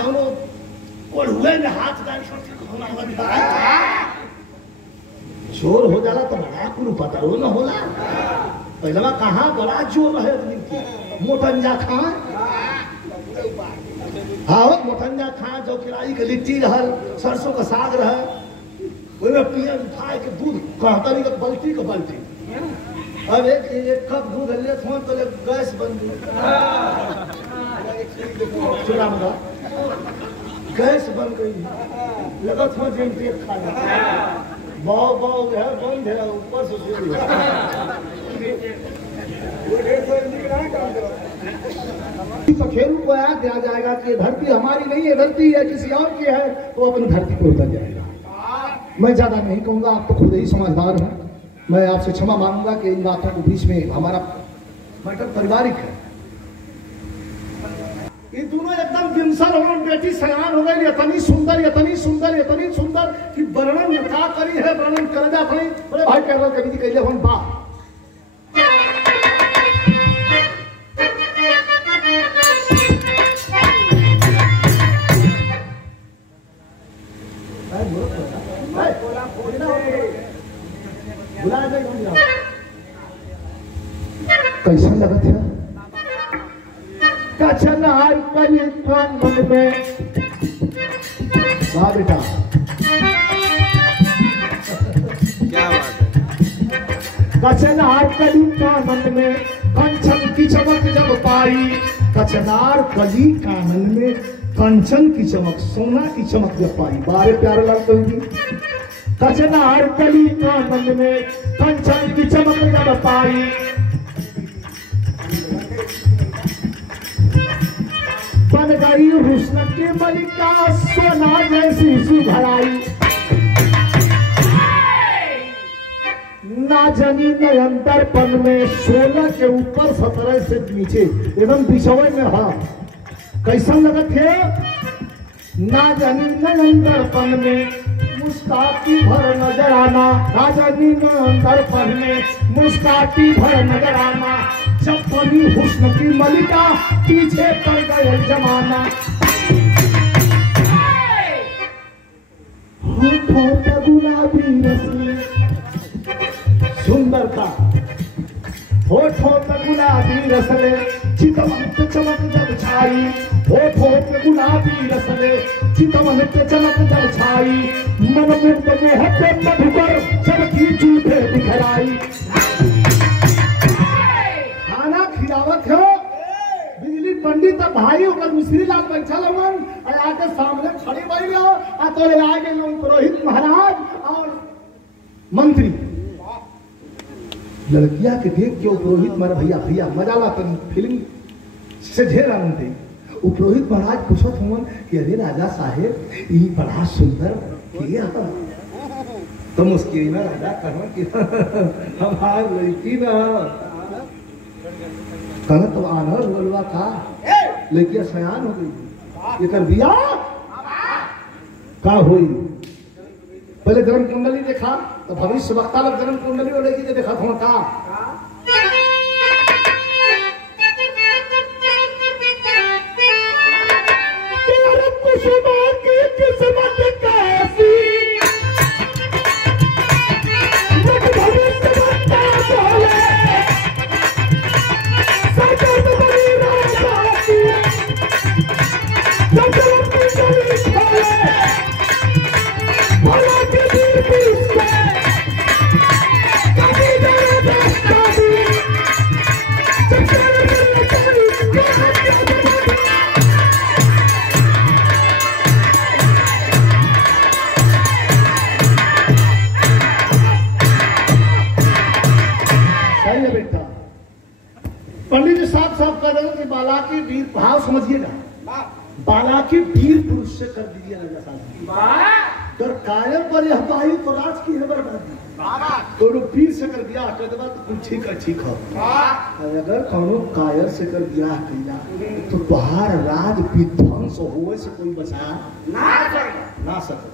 कौनो कोढ़ुए में हाथ डाल जोर हो जाला तो बड़ा कुल पतरो न होला। पहले कहाँ बड़ा जोर रहे मोटंजा खां। हाँ मोटंजा खां जो किराई के लिट्टी रहल सरसों का साग रहे में पिए उठाए के दूध कहतरी के बल्टी के बल्टी। अब एक कप दूध ले तो गैस बन गई चूल्हा में गैस बन गई लगा था जेंटेक खाना बाव बाव है बंद है ऊपर से शुरू पखेरु को याद दिया जाएगा कि धरती हमारी नहीं है, धरती है किसी और की है, तो अपनी धरती पर उतर जाएगा। मैं ज्यादा नहीं कहूंगा, आप तो खुद ही समझदार हैं। मैं आपसे क्षमा मांगूंगा कि इन बातों के बीच में हमारा मैटर पारिवारिक है। ये दोनों एकदम दिनसर हो बेटी सयान हो गई, इतनी सुंदर इतनी सुंदर इतनी सुंदर कि वर्णन क्या करी है, वर्णन कर जा भाई। बोले भाई केवल कवि जी कहिए हम बा कैसा लगत है कचनार कली कानन में। वाह बेटा क्या बात है। कचनार कली कानन में कंचन की चमक जब पाई, कचनार कली कानन में कंचन की चमक सोना की चमक जब पाई। बारे प्यारे लगते होगी। कचनार कली कानन में कंचन की चमक जब पाई, बन गई हुस्न की मलिका सोना जैसी सुधराई। ना जनी नयंतरपन में 16 के ऊपर 17 से नीचे एकदम बिछवे में। हाँ कैसा लगत है। ना जनी नयंतरपन में मुस्काती भर नजर आना, ना जनी नयंतरपन में मुस्काती भर नजर आना। जब बनी हुस्न की मलिका पीछे पड़ गए जमाना। गुलाबी रस्मी सुंदरता होठों पे गुलाबी रसले चितवन पे चमक जब छाई। होठों पे गुलाबी रसले चितवन पे चमक जब छाई। मन मुक्त में हटे मधुकर चमकी जूठे दिखलाई। खिलावत है बिजली पंडित भाई होकर मिश्री लाल बैठा लगन आके सामने खड़ी बैठ लो आ तोरे आगे लोग पुरोहित महाराज और मंत्री। लड़किया के देख के पुरोहित महाराज भैया भैया मजा ला फिल्म से ढेर आनंद है। पुरोहित महाराज पूछत हुन कि अरे राजा साहेब ये बड़ा सुंदर किया तुम उसकी ना राजा कहो कि हमार लड़की ना कहना तो आनर बोलवा था लेकिन सयान हो गई। ये कर दिया का हुई। पहले जन्म कुंडली देखा तो भविष्य वक्ता लोग जन्म कुंडली और लेके देखा था का किस्मत कैसी पंडित जी साफ साफ कह रहे हैं कि बाला की वीर भाव समझिएगा। बाला की वीर पुरुष से कर दीजिए राजा साहब। तो कायर पर यह पाई तो राज की है बर्बादी। तो वीर से कर दिया कर देवा तो ठीक है ठीक है। अगर कौनो कायर से कर दिया कैला तो बाहर राज विध्वंस होए से कोई बचा ना सके।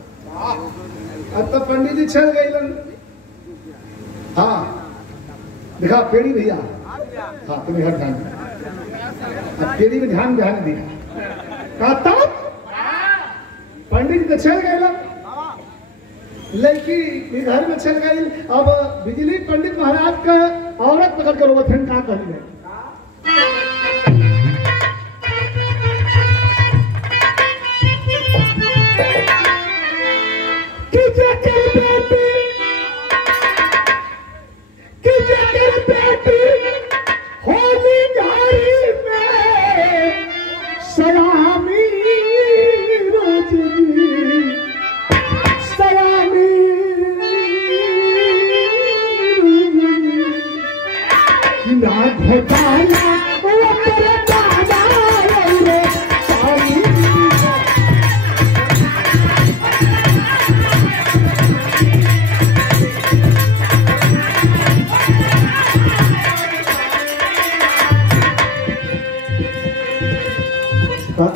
अब तो पंडित जी चल गए। हाँ देखा पेड़ी भैया। हाँ तुम्हें हर ध्यान पेड़ी में ध्यान दिया कहता तो चल गए लड़की घर में चल गई। अब बिजली पंडित महाराज का औरत पकड़ कर वथन का कहली है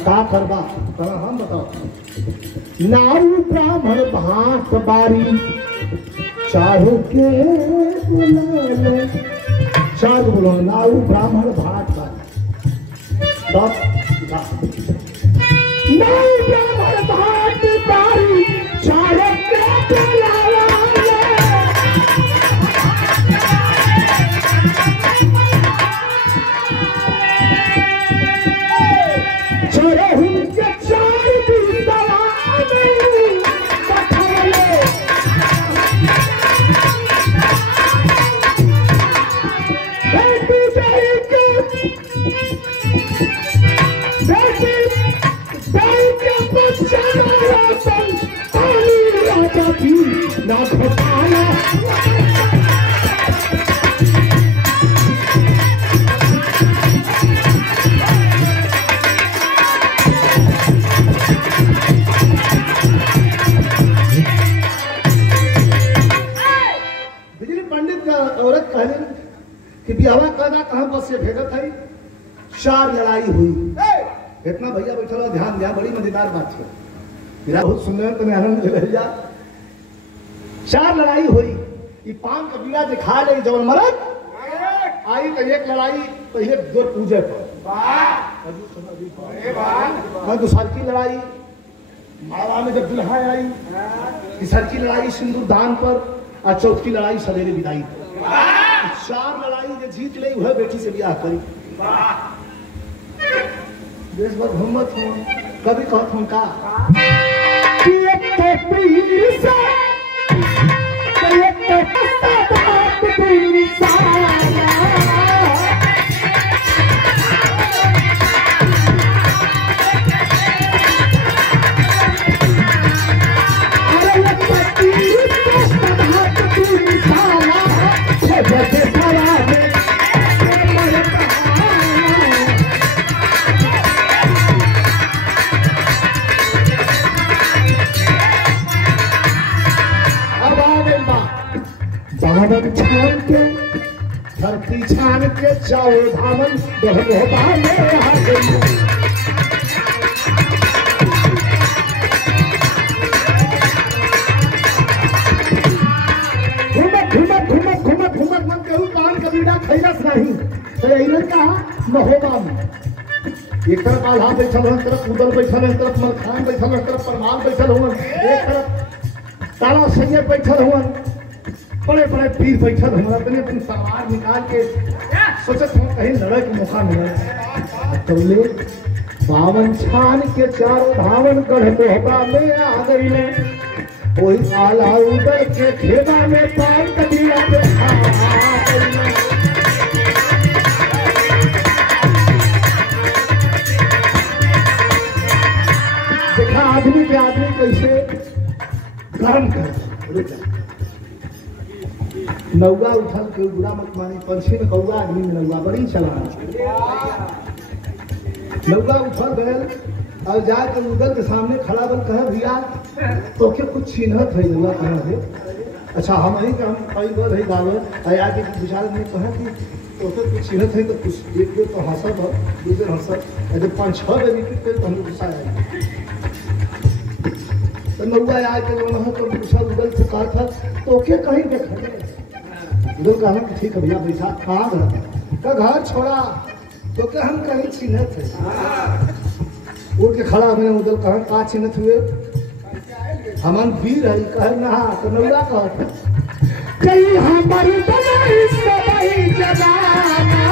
का करबा हम बताओ। नारू ब्राह्मण भात बारी चारों के बुलाने, चार बोलो नारू ब्राह्मण भात बारी नारू ब्राह्मण भात बारी चारों के बुलाने चार लड़ाई हुई। इतना भैया बैठा ध्यान दिया, बड़ी मजेदार बात है, मेरा बहुत सुंदर तुम्हें आनंद ले भैया। चार लड़ाई हुई, ये पान कबीरा दिखा ले जवन मरद आई तो एक लड़ाई पहले दो पूजे पर दूसर की लड़ाई माला में जब दुल्हा आई, तीसर की लड़ाई सिंदूर दान पर और चौथ की लड़ाई सवेरे विदाई पर। चार लड़ाई जो जीत ले वह बेटी से ब्याह करी। देश भर घूमत हूँ, कभी कहत हूँ का छान के धरती छान के जाओ धामन घूमत मन कहूँ पान कबीरा खैरस नहीं तो कहा महोबा में एक तरफ आल्हा बैठल हो, एक तरफ उदल बैठल हो, एक तरफ मलखान बैठल हो, एक तरफ परमाल बैठल हो, एक तरफ तारा सैयद बैठल हो, बड़े बड़े पीर बैठल हमारा अपने तलवार निकाल के सोचत हम कहीं लड़े के मौका मिले तो ले बावन छान के चारों धावन गढ़ मोहबा में आ गई ने वही आला उदल के खेबा में पान कबीरा देखा आदमी के आदमी कैसे गर्म कर नौवा उठल के बुरा मत मानी, पंछी में कौआ आदमी में नौवा बड़ी चला नौवा उठल गए और जाकर उगल के सामने खड़ा बन कहा भैया तो क्या कुछ चिन्हत है नौवा कहा है। अच्छा हम ही हम कई बार है गावत आया के विचार में कहा कि तो कुछ चिन्हत है तो कुछ एक दो तो हंसब दूसरे हंसब जब 5-6 बजे निकल तो हम गुस्सा आया तो नौवा आके तो दूसरा उगल से कहा था तो क्या कहीं देखा उधर कहा कि ठीक है भैया बैठा कहाँ घर का घर छोड़ा तो क्या हम कहीं चिन्हत है उठ के खड़ा मैंने उधर कहा चिन्हत हुए हमन वीर है कहे ना तो नौरा कहत कहीं हमारी बनाई सबई जगाना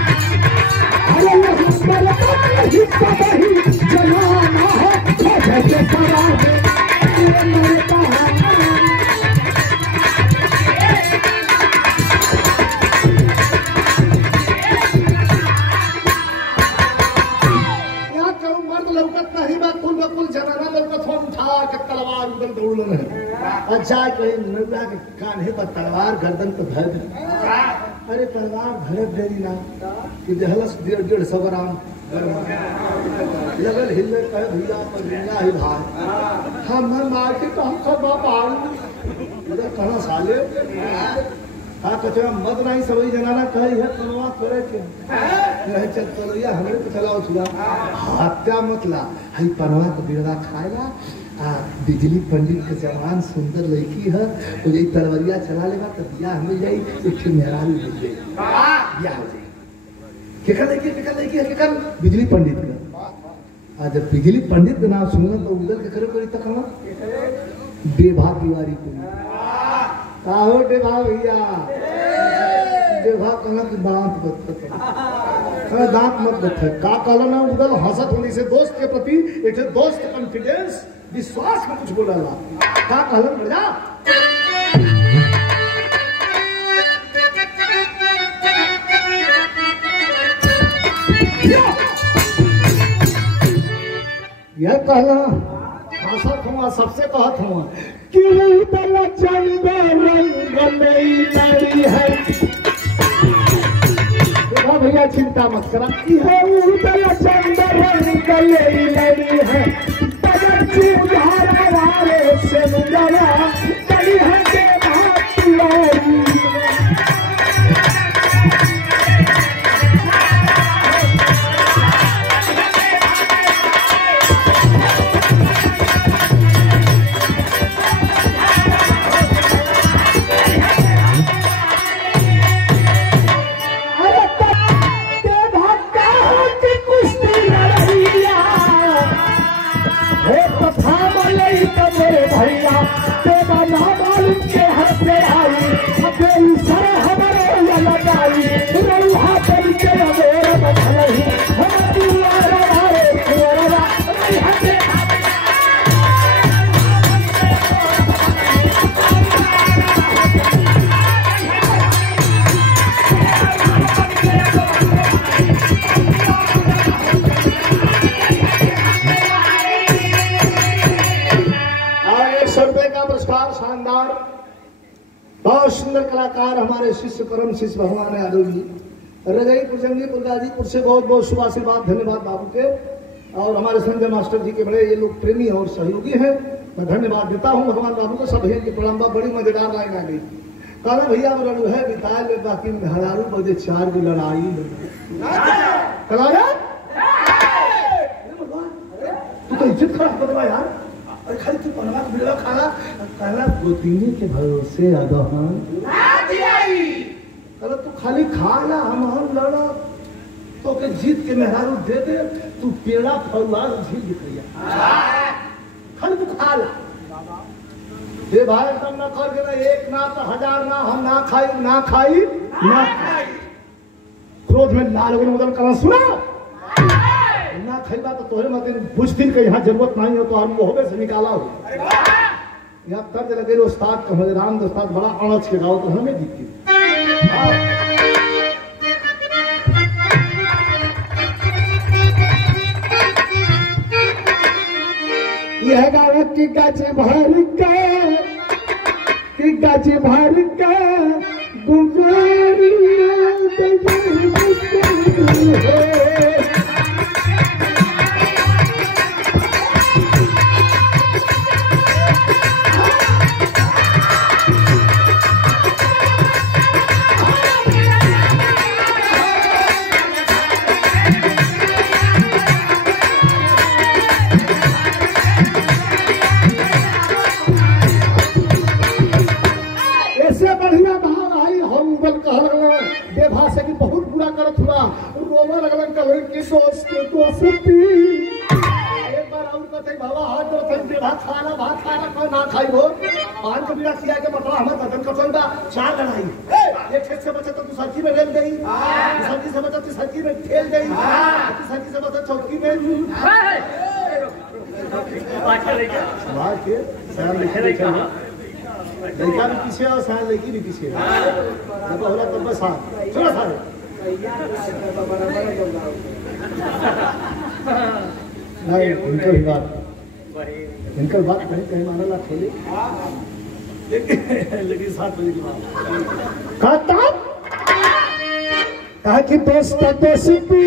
अरे हमारे बनाई सबई जगाना है जैसे सवाल मेरे बहाना जाए कहीं नौरा के कान्हे पर तलवार गर्दन पर धर दे। अरे तलवार धरत देरी ना कि दहलस 150 ग्राम लगल हिले कहे भैया पर रिंगा ही भाई हम मार के तो हम सब बाप कहाँ साले हाँ कचरा मत नहीं सभी जनाना कही है तनवा करे के नहीं चल चलिया हमरे पे चलाओ छुआ हत्या मत ला हई पनवा के बिरवा खाएला बिजली पंडित के जवान सुंदर लड़की है तो यही तलवरिया चला लेगा तो बियाह मिल जाई एक मेहरारू मिल जाई बियाह हो जाई केकर लड़की है केकर बिजली पंडित का जब बिजली पंडित का नाम सुनना तो उधर के करे कोई तक ना बेभा तिवारी को काहो देवा भैया देवा कहना कि दांत बत्ता दांत मत बत्ता का कहला ना उधर हंसत होने से दोस्त के प्रति एक दोस्त कॉन्फिडेंस विश्वास में कुछ बोला ला का कहलन बढ़ जा यह कहला हंसत हुआ सबसे कहत हुआ कि उदल चंदा रंग में लड़ी है भैया चिंता मत करा उदल चंदा रंग में लड़ी है उधारे से मुगला कली है के भाती भैया तेरा नाम के हाथ से आई अपने सारा हमारे लगाई रहा बन के मेरे बधई हम दुआरा हमारे तेरा हटे शानदार बहुत सुंदर कलाकार हमारे शिष्य परम शिष्य भगवान यादव जी रजई पुरजंगीपुर गाजीपुर से बहुत बहुत शुभ आशीर्वाद धन्यवाद बाबू के और हमारे संजय मास्टर जी के बड़े ये लोग प्रेमी और सहयोगी हैं मैं धन्यवाद देता हूँ भगवान बाबू को सब भैया की प्रणाम बड़ी मजेदार लाइन आ गई कहना भैया वो लड़ू है बिताए ले बाकी हजारों बजे 4 की लड़ाई तू तो इज्जत खराब करवा यार खाली तू पनवा को बिरवा खाना कहना गोतिनी के भरोसे अदहन कहला तू खाली खा ला हम लड़ा तो के जीत के मेहरारू दे दे तू पेड़ा फलवा झील दिखैया खाली तू खा ला ये भाई तुम ना कर के ना एक ना तो 1000 ना हम ना खाई क्रोध में लाल हो उधर करना सुना ना खैबा तो तोहरे मत बुझदिन के यहाँ जरूरत नहीं हो तो हमको होबे से निकाला हो यहाँ तर्ज लगे उस्ताद कहे राम उस्ताद बड़ा अणच के गाओ तो हमें दिखती यह गाँव की गज भर का गुजारिया कहल कि दोस्त दोस्ती एक बार और कहते बाबा हाथ जोड़ते भात खाना कोई ना खाई हो पान के बिना खिया के मतलब हमर बदन का चलबा चार लड़ाई एक खेत से बचा तो तू सब्जी में रेल गई सब्जी से बचा तो सब्जी में खेल गई सब्जी से बचा चौकी में समाज के साल लिखे लड़का भी पीछे और साल लड़की भी पीछे जब होला तब बस हाथ चलो सारे नहीं इनकर बात कहीं माना ला खोले लेकिन 7 बजे की बात कहा कि दोस्त दोस्ती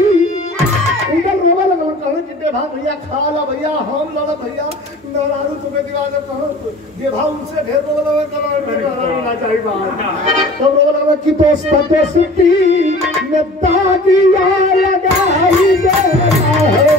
इधर रोवा लगल कहो कि देभा भैया खा ला भैया हम लड़ा भैया नारायण तुम्हें दीवार कहो देभा उनसे ढेर रोवा लगल करो ना चाहिए बात तो रोवा लगल कि दोस्त दोस्ती में दागिया लगाई दे है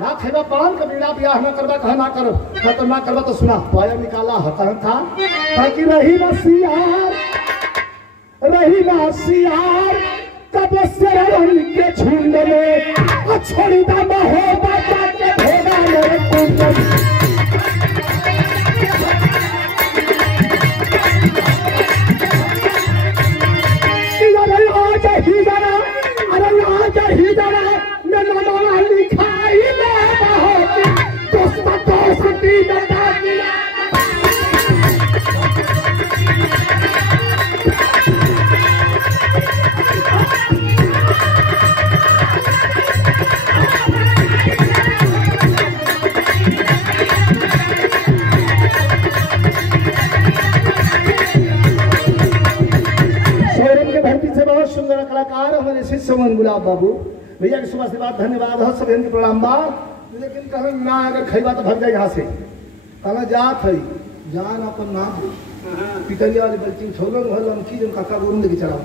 ना खेबा पान का बिना ब्याह न करबा कहा ना करो तो ना करबा तो सुना पाया निकाला हता था ताकि रही नसियार कब से उनके झुंड में छोड़ी दा मोहब्बत के भेड़ा मेरे कुंड कलाकार हमारे शिष्य मन गुलाब बाबू भैया की सुबह से बात धन्यवाद हो सब के प्रणाम बा लेकिन कहा ना अगर खैबा तो भाग जाए यहाँ से कहा जात है जान अपन नाम पितरिया वाली बल्टी छोड़ो लमकी जो काका गोरुंद की चढ़ाओ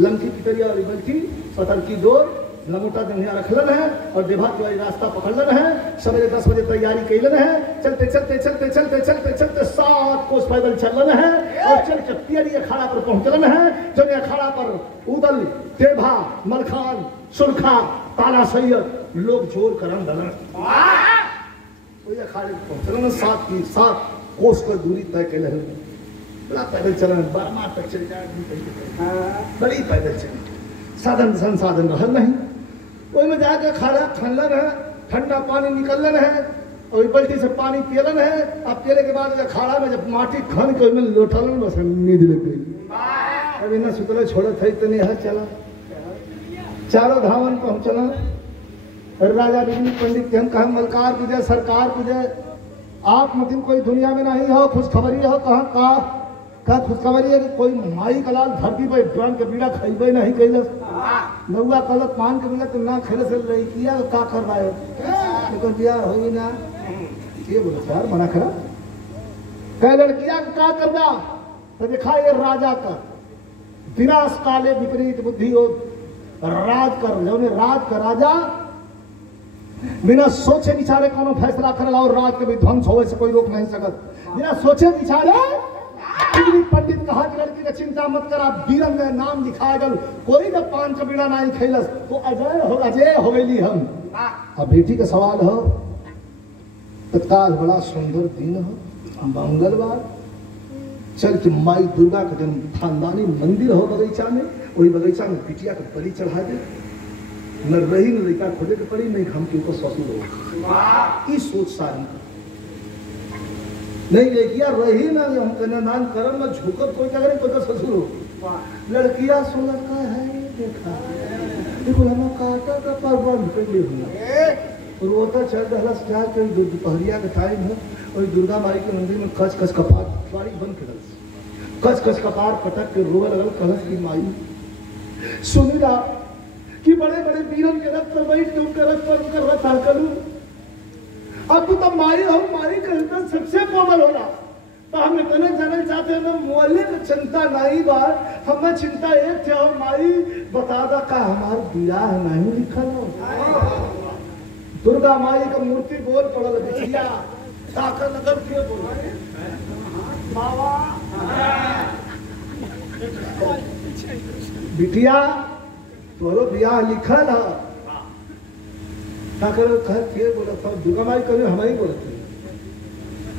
लमकी पितरिया वाली बल्टी सतर की डोर लमोटा जंघिया रखलन है और देभात वाली रास्ता पकड़लन है सवेरे 10 बजे तैयारी कैलन है चलते 7 कोस पैदल चलन है और चल के पियरी अखाड़ा पर पहुंचलन है जब अखाड़ा पर उदल देभा मलखान सुरखा ताला सैयद लोग जोर करन दलन वही अखाड़े पहुंचलन 7 कोस पर दूरी तय कैले है बड़ा पैदल चलन बर्मा तक चल जाए बड़ी पैदल चल साधन संसाधन रहल नहीं ओई में जाके खाना ठंडन है ठंडा पानी निकलन है और बल्टी से पानी पियलन है अब पियले के बाद खाड़ा में जब माटी खन के में लोटलन बस नींद लग गई अभी ना सुतले छोड़त है तने है चला चारों धावन पहुंचला राजा बिजली पंडित के हम कहा मलकार पूजे सरकार पूजे आप मतलब कोई दुनिया में नहीं हो खुशखबरी हो कहा का खुशखबरी है कि कोई माई कलाल धरती पे पान के बीड़ा खइबे नहीं कैलस नौवा कलत पान के बीड़ा तो ना खेले से लड़किया का कर रहा है लेकिन बियाह होगी ना ये बोलो यार मना करा कह लड़किया का करना तो दिखा ये राजा का विनाश काले विपरीत बुद्धि हो राज कर जो ने राज का राजा बिना सोचे विचारे कोनो फैसला करला और राज के भी ध्वंस होवे से कोई रोक नहीं सकत बिना सोचे विचारे पंडित कहा कि लड़की का चिंता मत करा बीरन में नाम लिखा गल कोई जब पान का बीड़ा नहीं खैलस तो अजय हो गई हम अब बेटी का सवाल हो तत्काल बड़ा सुंदर दिन हो मंगलवार चल के माई दुर्गा का जन्म खानदानी मंदिर हो बगीचा में वही बगीचा में बिटिया का बलि चढ़ा दे न रही न लड़का खोजे के पड़ी नहीं हम क्यों ससुर हो ई सोच सारी नहीं लड़किया रही ना हम कन्या दान करम न झुकर कोई क्या करे तो ससुर हो लड़किया सुनत का है देखा देखो हम काटा का परबंध कर ले हुआ रोता चल रहा जा के दोपहरिया का टाइम है और दुर्गा माई के मंदिर में कच कच कपार बारी बंद कर कच कच कपार पटक के रोवे लगल कलश की माई सुनिला कि बड़े बड़े वीरन के रथ पर बैठ के उनके रथ पर उनका रथ हाकलू अब तो माई हम माई का हृदय सबसे कोमल होला तो हम इतने जाने चाहते हैं ना मोले में चिंता नहीं बात हमें चिंता एक थे और माई बता दा का हमार विवाह नहीं लिखल हो दुर्गा माई का मूर्ति बोल पड़ल बिटिया ताकर नगर के बोल बाबा बिटिया तोरो ब्याह लिखल है ताकर कह के बोला था दुर्गा माई कभी हमारी बोलती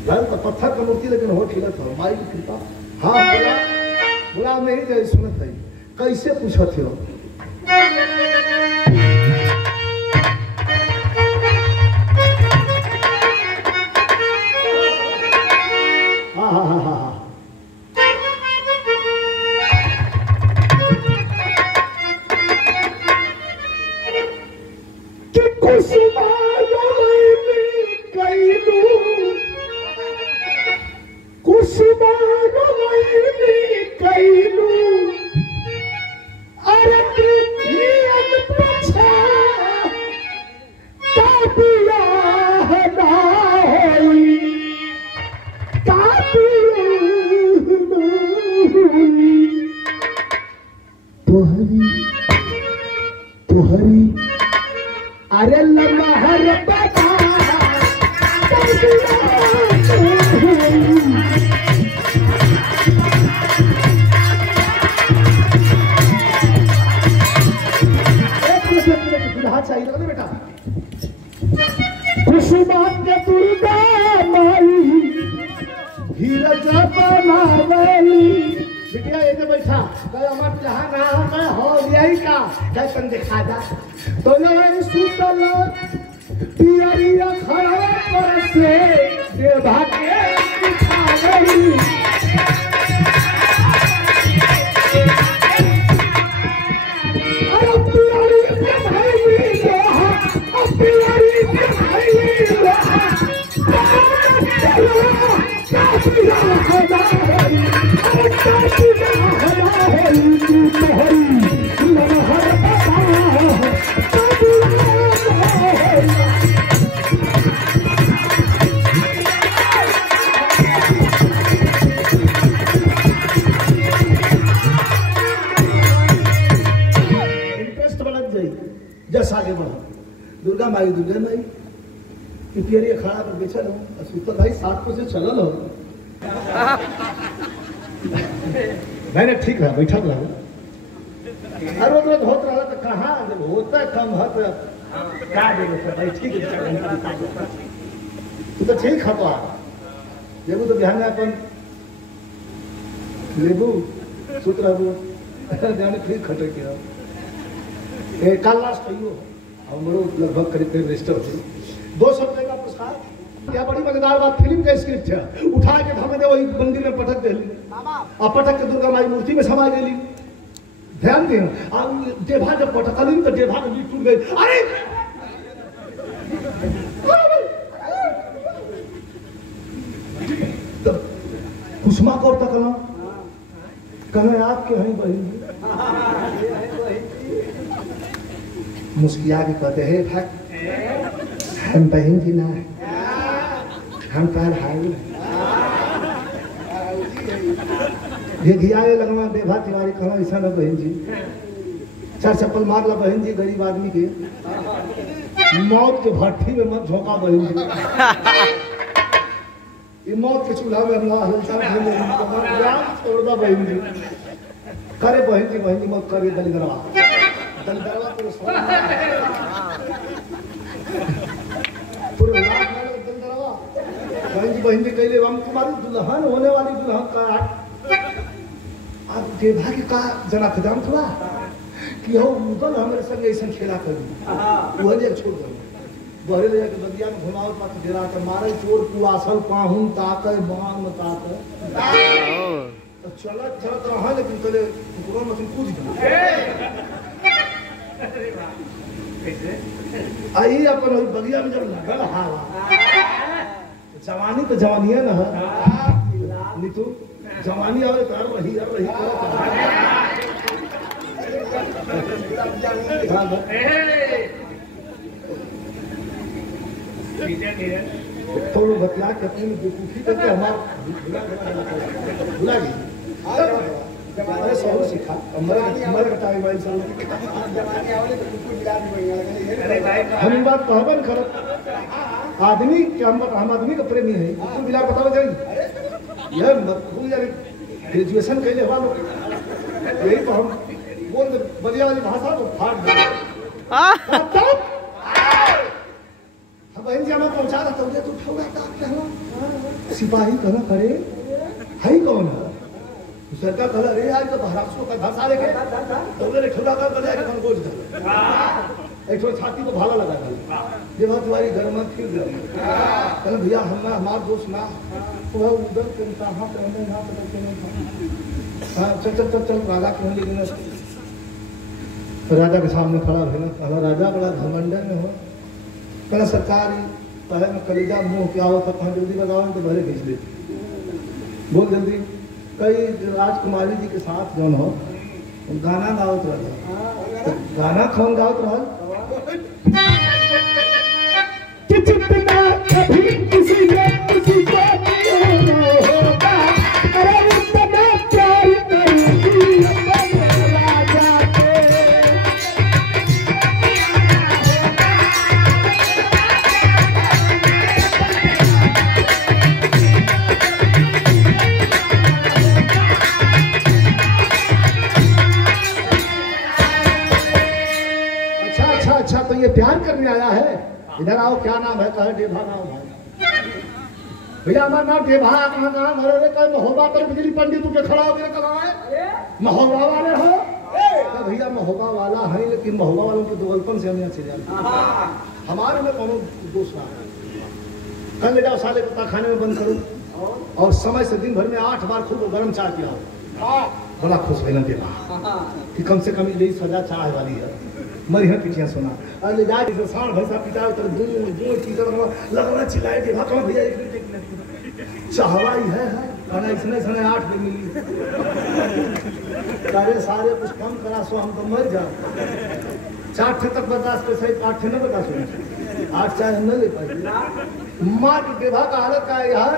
है तो पत्थर का मूर्ति लेकिन हो ठीक था माई की कृपा हाँ बोला बोला नहीं जाए सुनत है कैसे पूछा थे अरे लमहर बता चाहिए बेटा कुसुमा के दुर्गा माई हीरा बनावेली बिटिया ये बैठा कल हमार जहां ना मैं हो यही का दर्शन दिखा जा तो नहीं सुतल पियरिया खड़ा पर से देवा के दिखा गई अरे पियरी के भाई लोहा पियरी के भाई लोहा आगे बढ़ा दुर्गा माई पियरी खड़ा पर बेचल हो सुतल भाई 7 को से चलल हो मैंने ठीक है बैठक रहा हर रोज होत रहा तो कहाँ जब होता कम है तो क्या देंगे बैठ के तू तो ठीक खपा लेबू तो ध्यान अपन लेबू सुत रहू ध्यान ठीक खटे के कल लास्ट हो हमरो लगभग करीब रेस्ट हो 200 रुपए का पुरस्कार क्या बड़ी मजेदार बात फिल्म का स्क्रिप्ट है उठा के धमे दे वही मंदिर में पटक दे और पटक के दुर्गा माई मूर्ति में समा गई ध्यान दे अब देवा जब पटकली तो देवा की टूट गई अरे तो कुसुमा को तकना कहे आपके हैं बहन मुस्किया के कहते हैं फक हम बहन जी ना हम पर हाई ये घियाए लगवा बेभा तिवारी कहना ऐसा ना बहन जी 4 चप्पल मार ला बहन जी गरीब आदमी के मौत के भट्टी में मत झोंका बहन जी ये मौत के चूल्हा में अल्लाह हल्का छोड़ दा बहन जी करे बहन जी मत करे दलिदरवा बहन जी कहले हम तुम्हारी दुल्हन होने वाली दुल्हन का आप देवा की का जना खदाम थोड़ा कि हो उदल हमारे संग ऐसा खेला करी वो जे छोड़ दो बहरे ले जाके बदिया में घुमाओ पत गिरा के मारे चोर कुआसल पाहुन ताके बांग ताके तो चलत चलत रहा लेकिन तले कुकुरों में तुम कूद गए अरे वाह कैसे आई अपन बदिया में जब लगल हवा जवानी तो जवानिया ना है नीतू जवानी आवे तो रही तो लोग बतला के अपनी बेवकूफी करके हमारा भुला गई अरे सब सीखा हमारे टाइम वाली सब हम बात कहबन करत आदमी के हम आदमी का प्रेमी है कुल मिला बताओ जाई यार मत यार ग्रेजुएशन कैले हुआ लोग यही तो हम बोल बलिया वाली भाषा तो फाड़ दे हम बहन जी हमें पहुंचा देता हूँ तू ठोगा का कहना सिपाही कहना करे है कौन है सरकार कहला रे आज तो महाराष्ट्र का भाषा लेके तो मेरे ठोगा का करे कि हम गोज दे एक तो छाती को भाला लगा था ये बात तुम्हारी घर में फिर गई कहना भैया हमारा दोस्त ना वो उधर के कहाँ पे हमने यहाँ पे हाँ चल चल चल चल राजा क्यों लेकिन राजा के सामने खड़ा है ना कहना राजा बड़ा घमंडन में हो कहना सरकार पहले में कलेजा मुंह क्या हो तब हम जल्दी लगाओ तो भरे भेज दे बोल जल्दी कई राजकुमारी जी के साथ जौन हो गाना गावत रहा गाना कौन गावत रहा कि जितना कभी किसी ने किसी को होगा अरे इतना प्यार करूंगी राजा के अच्छा तो ये प्यार करने आया है इधर आओ क्या नाम है कहे देभा नाम है भैया हमारा नाम देभा कहाँ नाम है कहे महोबा पर बिजली पंडित तुझे खड़ा हो गया कहाँ है महोबा वाले हो तो भैया महोबा वाला है लेकिन महोबा वालों के दोगलपन से हम यहाँ चले जाते हमारे में कोनो दोष ना कल ले जाओ साले कुत्ता खाने में बंद करो और समय से दिन भर में 8 बार खूब गर्म चाय पिलाओ बड़ा खुश है ना देभा कि कम से कम यही सजा चाय वाली है मरी है पिटिया सुना अरे जा के साण भैंसा पिटाओ तो दो चीज लगना चिल्लाए देभा कौन भैया एक चाहवाई है खाना इसने 8 दिन मिली सारे कुछ कम करा सो हम तो मर जाओ 4 तक बर्दाश्त कर सही 8 न बर्दाश्त हो 8 चाय हम न ले पाए माँ की देभा का हालत का है यार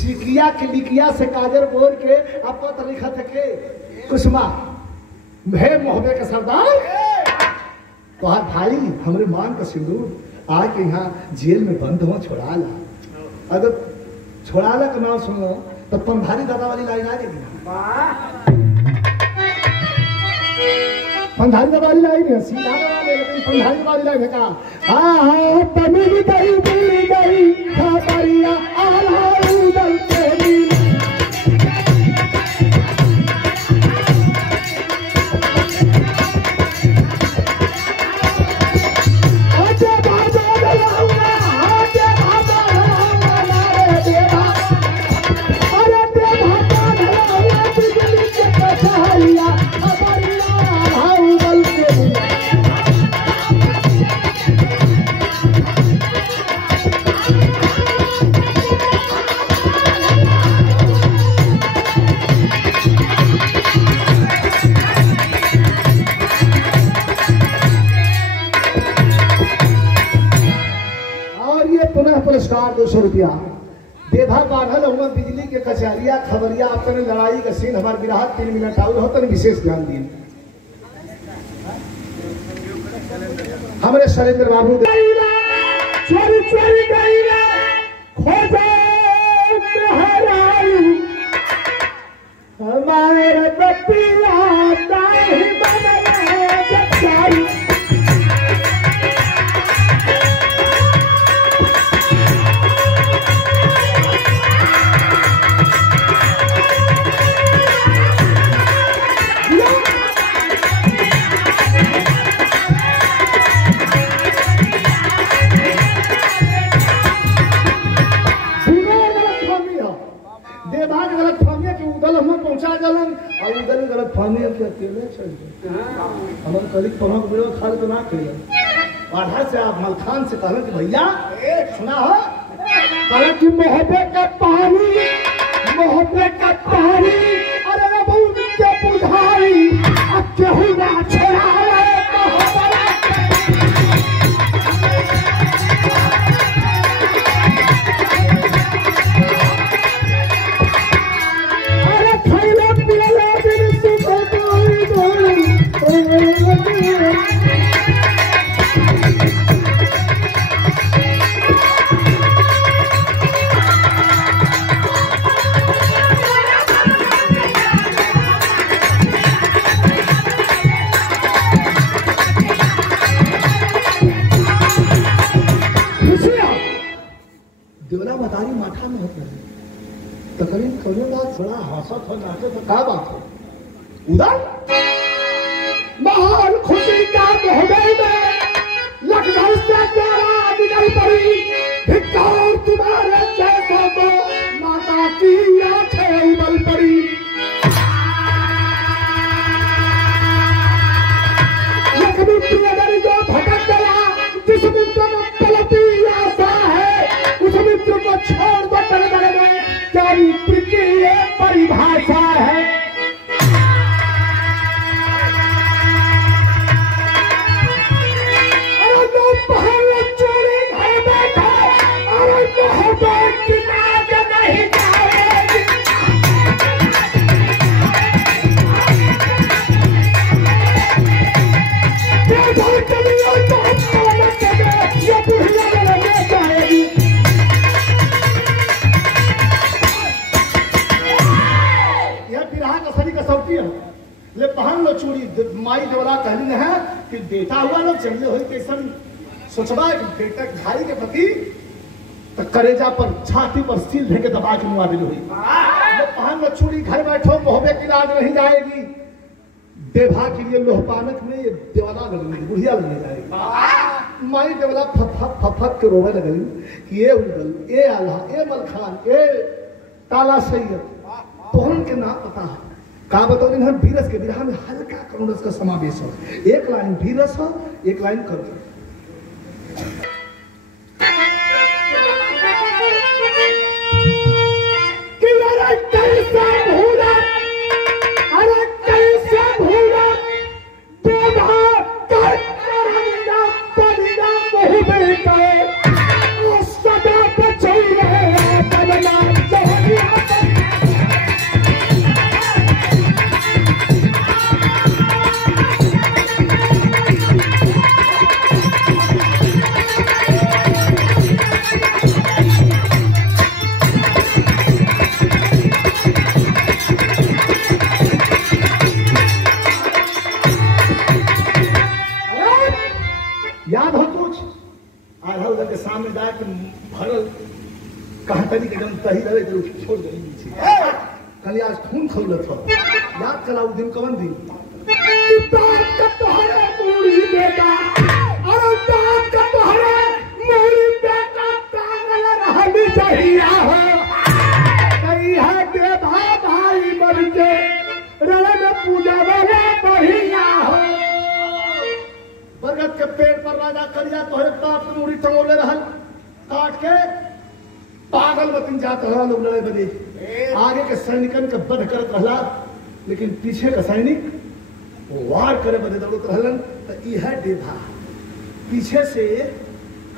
सिकिया के लिकिया से काजर बोल के आपको तो लिखा था के कुसुमा भे मोहबे के सरदार तो भाई हमरे मान का सिंदूर आके यहाँ जेल में बंद हो छोड़ा ला अगर छोड़ा ला का नाम सुन लो तो पंधारी दादा वाली लाइन आ जाएगी पंधारी दादा वाली लाइन है सीधा वाले लेकिन पंधारी वाली लाइन है का हाँ तमिल गई दिल्ली गई खबरिया आला उदल तेरी पुरस्कार 200 रुपया देभा बांधल हुआ बिजली के कचहरिया खबरिया अपने लड़ाई का सीन हमारे बिराहत 3 मिनट आउर हो तन विशेष ध्यान दिए हमारे शैलेंद्र बाबू चोरी चोरी गईला खोजे मेहरारू हमारे बपिला दाई बनले जचारू तूफानी के अकेले चल गए हमन कली पनक बिलो खाल तो ना खेल बाधा से आप मलखान से कहले कि भैया सुना हो कहले कि मोहब्बत का पानी अरे बहुत के बुझाई अब केहू ना छोड़ावे देवला मदारी माथा में होता है तकरीब करो ना थोड़ा हंसत हो नाचे तो क्या बात है उधर महान खुशी का मोहब्बत में लखनऊ से प्यारा निकल पड़ी धिक्कार तुम्हारे जैसों को माता की आंखें उबल पड़ी लखनऊ प्रियगर जो भटक गया जिस मित्र में पलती आशा है उस मित्र को छोड़ दो तरगड़े में क्या मित्र की ये परिभाषा है ले पहन लो चूड़ी माई देवला कहली है कि बेटा हुआ लोग चले हो कैसन सोचबा बेटा भाई के प्रति तो करेजा पर छाती पर सील धे के दबा के मुआ दिल हुई ले पहन लो चूड़ी घर बैठो मोहब्बत की लाज नहीं जाएगी देवा के लिए लोहपानक में ये देवला लगेगी बुढ़िया लगने जाएगी माई देवला फफक के रोवे लगेगी कि ये उदल ये आला ये मलखान ये ताला सैयद तोहन के नाम पता है का बताओ इन भीरस के विरह में हल्का करुणस का समावेश हो एक लाइन भीरस हो एक लाइन करुण याद हो कुछ आधा उधर के सामने जाके भरल कहा तरी के जब तही रहे तो छोड़ गई नीचे कल आज खून खौलत हो याद चला उस दिन कौन दिन बरगद के पेड़ पर राजा करिया तोहरे बाप के मुड़ी टंगोले रहल काट के पागल बतिन जात रहला लोग लड़े बदे आगे के सैनिकन के बध करत रहला लेकिन पीछे का सैनिक वार करे बदे दौड़त रहलन तो यह देधा पीछे से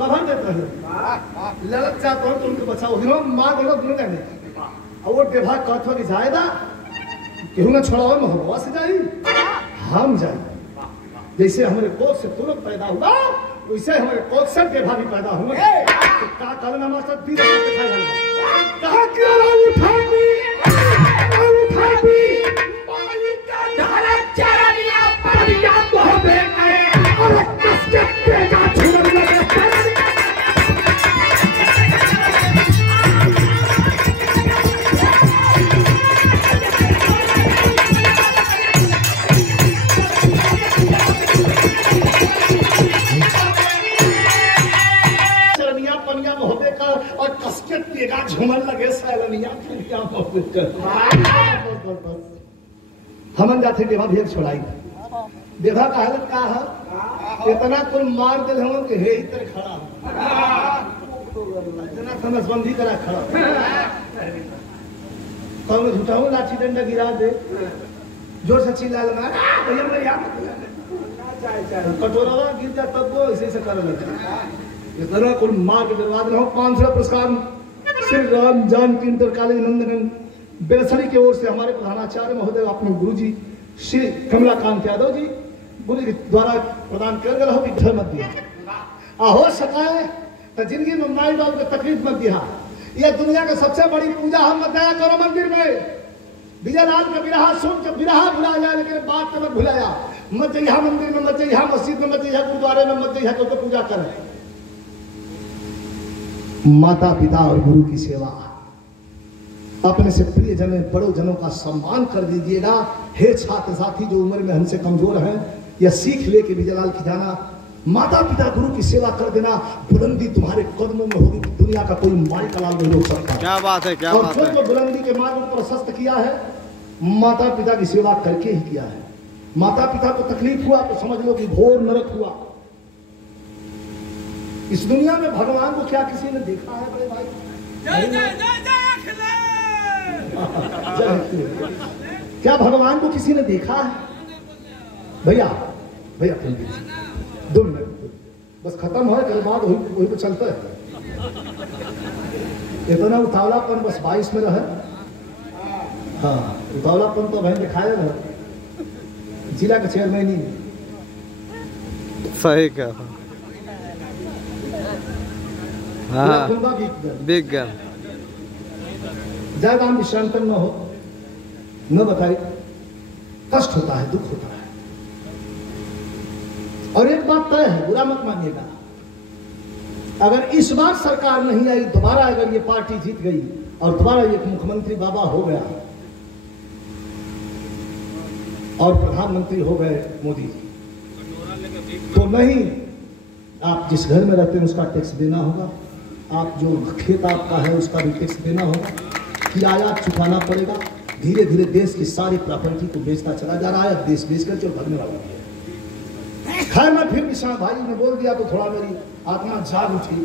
कभर देत रहलन ललक जात हो तो उनके बचाओ हिरो मार दो दुनु जाने और वो देधा कहत कि जायदा केहू ना छोड़ाओ मोहब्बत से जाई हम जाई जैसे हमारे कोख से तुरंत पैदा हुआ वैसे हमारे कोख से देवा भी पैदा हुआ तो का कहना मास्टर भी कहा कि उठाबी मालिक का धारा चारा लिया पर या तो बे और कस के पेगा छुड़ लगे और कसके पेगा झूमर लगे सैलनिया फिर क्या कर हमन जाते डेवा भी छोड़ाई डेवा का हालत का है इतना कुल मार दे हम के हे इतर खड़ा इतना समझबंदी करा खड़ा कौन झूठा हो लाठी डंडा गिरा दे जोर से चिल्ला लगा भैया मेरे यहाँ कटोरा गिर जा तब वो ऐसे से कर लगा इतना कुल मार के बर्बाद ना हो 500 पुरस्कार श्री राम जानकी इंटर कॉलेज नंदन बेलसरी की ओर से हमारे प्रधानाचार्य महोदय अपने गुरुजी श्री कमलाकांत यादव जी गुरु जी द्वारा प्रदान कर गए हो कि मत दिया हो सकाए तो जिंदगी में माई बाप को तकलीफ मत दिया यह दुनिया का सबसे बड़ी पूजा हम मत दया करो मंदिर में विजय लाल का विरहा सुन के विरहा भुला जाए लेकिन बात मत भुलाया मत यहाँ मंदिर में मत यहाँ मस्जिद में मत यहाँ गुरुद्वारे में मत यहाँ तो पूजा करें माता पिता और गुरु की सेवा अपने से प्रिय जन बड़ों जनों का सम्मान कर दीजिएगा हे छात्र साथी जो उम्र में हमसे कमजोर हैं यह सीख लेके विजयलाल की जाना माता पिता गुरु की सेवा कर देना बुलंदी तुम्हारे कदमों में होगी दुनिया का कोई माई का लाल नहीं रोक सकता क्या बात है क्या और बात जो है बुलंदी के मार्ग पर प्रशस्त किया है माता पिता की सेवा करके ही किया है माता पिता को तकलीफ हुआ तो समझ लो कि घोर नरक हुआ इस दुनिया में भगवान को क्या किसी ने देखा है बड़े भाई क्या भगवान को किसी ने देखा है भैया भैया 2 मिनट बस खत्म हो के बाद वही तो चलता है इतना उतावलापन बस 22 में रहे हाँ उतावलापन तो बहन दिखाया ना जिला का चेयरमैन ही सही कहा हाँ बिग गन ज्यादा हम विश्रांत न हो न बताए कष्ट होता है दुख होता है और एक बात तय है बुरा मत मानिएगा अगर इस बार सरकार नहीं आई दोबारा अगर ये पार्टी जीत गई और दोबारा एक मुख्यमंत्री बाबा हो गया और प्रधानमंत्री हो गए मोदी तो नहीं आप जिस घर में रहते हैं उसका टैक्स देना होगा आप जो खेत आपका है उसका भी टैक्स देना होगा किराया चुकाना पड़ेगा धीरे धीरे देश की सारी प्रॉपर्टी को बेचता चला जा रहा है देश बेच कर जो भरने वाला है खैर मैं फिर विशाल भाई ने बोल दिया तो थोड़ा मेरी आत्मा जाग उठी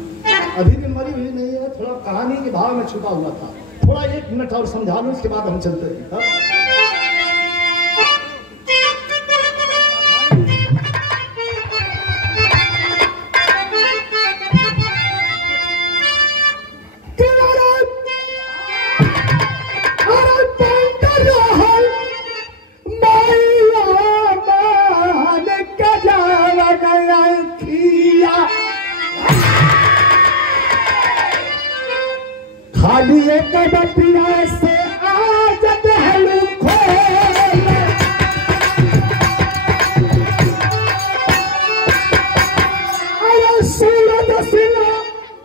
अभी भी मरी हुई नहीं है थोड़ा कहानी के भाव में छुपा हुआ था थोड़ा 1 मिनट और समझा लूं इसके बाद हम चलते हैं खाली एक बतिया से आज दहलू खोल अरे सूरज सिना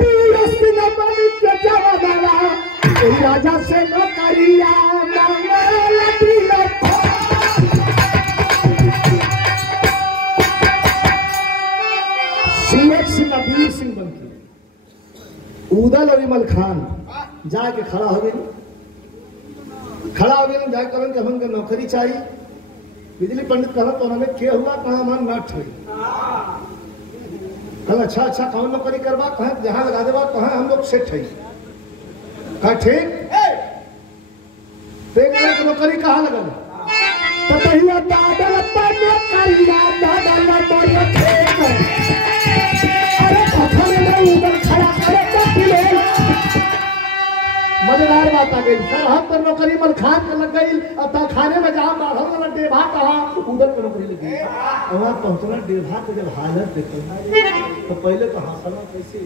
तीरस न बन के जवाना राजा से न करिया मंगल दिया सूरज सिंह वीर सिंह बनके उदल और विमल खान जाके खड़ा हो गए जाके कहन कि हमन के नौकरी चाहिए बिजली पंडित कहला तो हमें के हुआ कहा मन नट हुई कल अच्छा कौन नौकरी करवा कहे जहां लगा देवा कहे हम लोग सेट है कहा ठीक नौकरी कहाँ लगल तो पहिया बादल पर करिया बादल पर खेत अरे पत्थर में उधर खड़ा करे मजेदार बात आ गई सरहद पर नौकरी मल खान के लग गई अब खाने में जहाँ बाढ़ वाला डेभा कहा उधर पर नौकरी लग गई वहां पहुंचना डेभा को जब हालत देखा तो पहले तो हंसना कैसे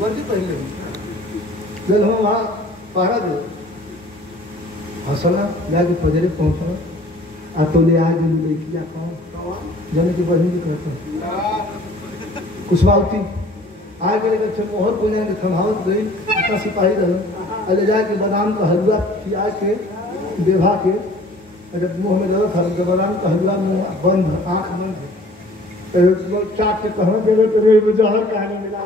वर्दी पहले जब हम वहाँ पहरा दे हंसना जाके पजरे पहुंचना आ तो ले आज देखिए कौन जाने की बहन की कहते कुशवावती आगे लेकर मोहर को जाएंगे थमावत गई इतना सिपाही रहे अले जाके बादाम का हलवा खिया के देभा के जब मुंह में लगा था जब बादाम का हलवा मुंह बंद आंख बंद चाट के कहना देवे तो रे जहर कहने मिला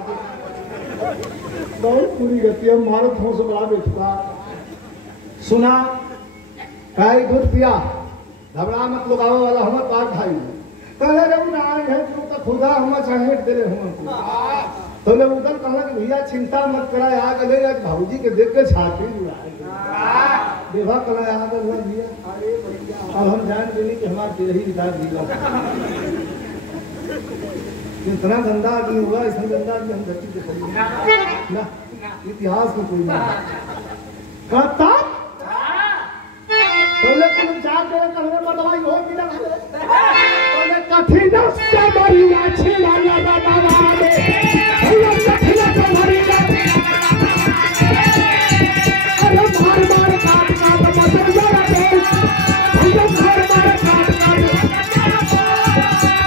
बहुत पूरी गति है मारो थोड़ा सा बड़ा बेचुका सुना काई दूध पिया घबरा मत लोग आवे वाला हम पार भाई कहे रे ना है तू तो खुदा हम चाहेट दे रहे हम तो ने उधर कहला कि भैया चिंता मत करा आ गए आज भाऊजी के देख के छाती जुड़ा देवा कला आ गए भैया अरे भैया अब हम जान गए कि हमार तेरे ही विचार दिला इतना गंदा आदमी हुआ इतना गंदा आदमी हम धरती पे खड़ी ना इतिहास में कोई नहीं कहता पहले तुम चार जगह कहने पर दवाई हो कि ना पहले कठिन से मरिया छिला लगा बाबा रे भैया कठिन से मरिया अरे मार मार काट काट मदर जरा दे भैया मार मार काट काट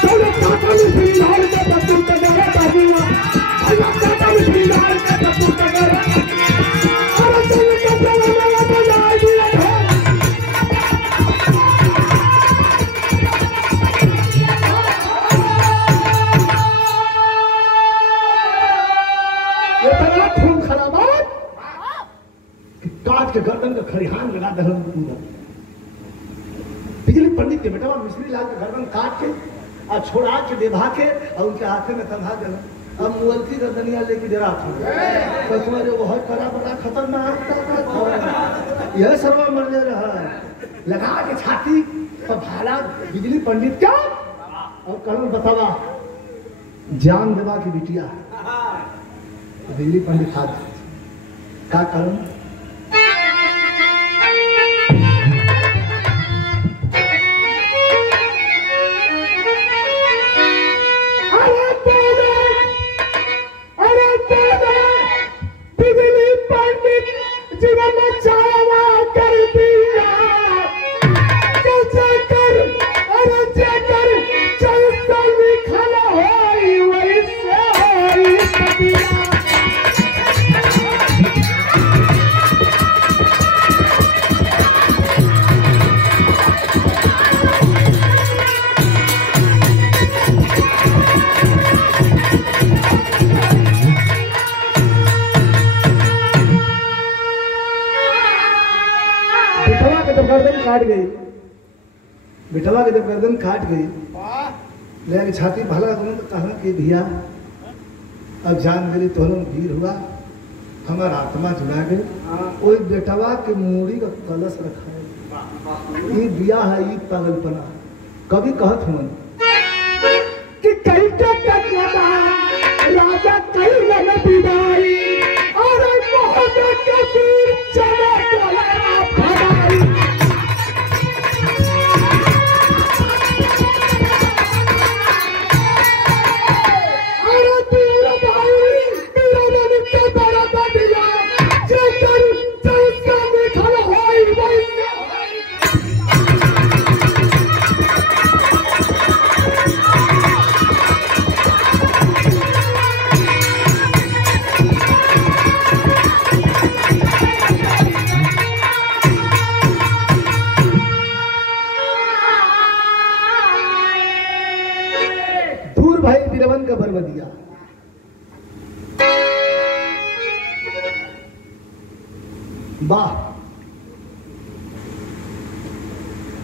चलो काटा में श्रीलाल के पत्तू के गरे बाबूआ भैया काटा में श्रीलाल के पत्तू के गरे अरे चलो कपड़ा लगा बजा दिया के गर्दन का खरिहान लगा दहन पूरा बिजली पंडित के बेटा मिश्री लाल के गर्दन काट के और छोड़ा के देभा के और उनके हाथ में तंधा देना अब मुअल्ती गर्दनिया लेके डरा था तो तुम्हारे वो है करा बड़ा खतरनाक था यह सर्व मर ले रहा है लगा के छाती तो भाला बिजली पंडित क्या और कलम बतावा जान देवा की बिटिया बिजली पंडित हाथ का कलम काट गई बिठवा के जब गर्दन काट गई लेकिन छाती भला तो कहा कि भैया अब जान गई तो भीड़ हुआ हमारा आत्मा जुड़ा गई वो बेटवा के मूड़ी का कलश रखा है ये दिया है ये पागलपना कभी कहत हूँ कि कई राजा कई लगे विदाई और मोहब्बत के वीर चले भगाई दिया वाह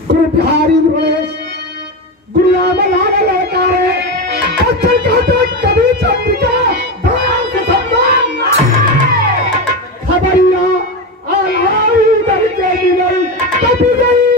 गुरु बिहारी गुरु राम लाल ललकारे बच्चन कहते कभी चंद्रिका धाम से सम्मान खबरिया आई दर के दिल कभी नहीं